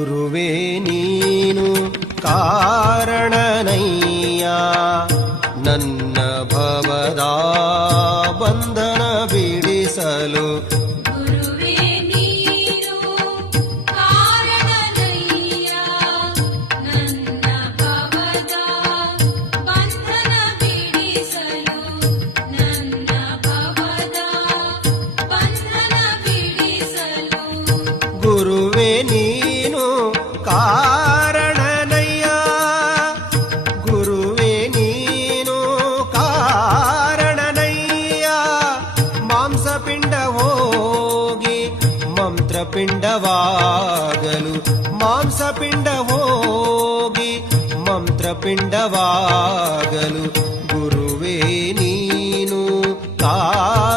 ಗುರುವೇ ನೀನು ಕಾರಣನಯ್ಯ ನನ್ನ ಭವದ ಬಂಧನ ಬಿಡಿಸಲು. ಗುರುವೇ ನೀನು ಕಾರಣನಯ್ಯ ನನ್ನ ಭವದ ಬಂಧನ ಬಿಡಿಸಲು. ನನ್ನ ಭವದ ಬಂಧನ ಬಿಡಿಸಲು. ಗುರುವೇ ನೀನು ಕಾರಣನಯ್ಯ ಗುರುವೇ ನೀನು ಕಾರಣನಯ್ಯ ಮಾಂಸಪಿಂಡ ಹೋಗಿ ಮಂತ್ರಪಿಂಡವಾಗಲು. ಮಾಂಸಪಿಂಡ ಹೋಗಿ ಮಂತ್ರಪಿಂಡವಾಗಲು. ಗುರುವೇ ನೀನು ಕಾರಣನಯ್ಯ.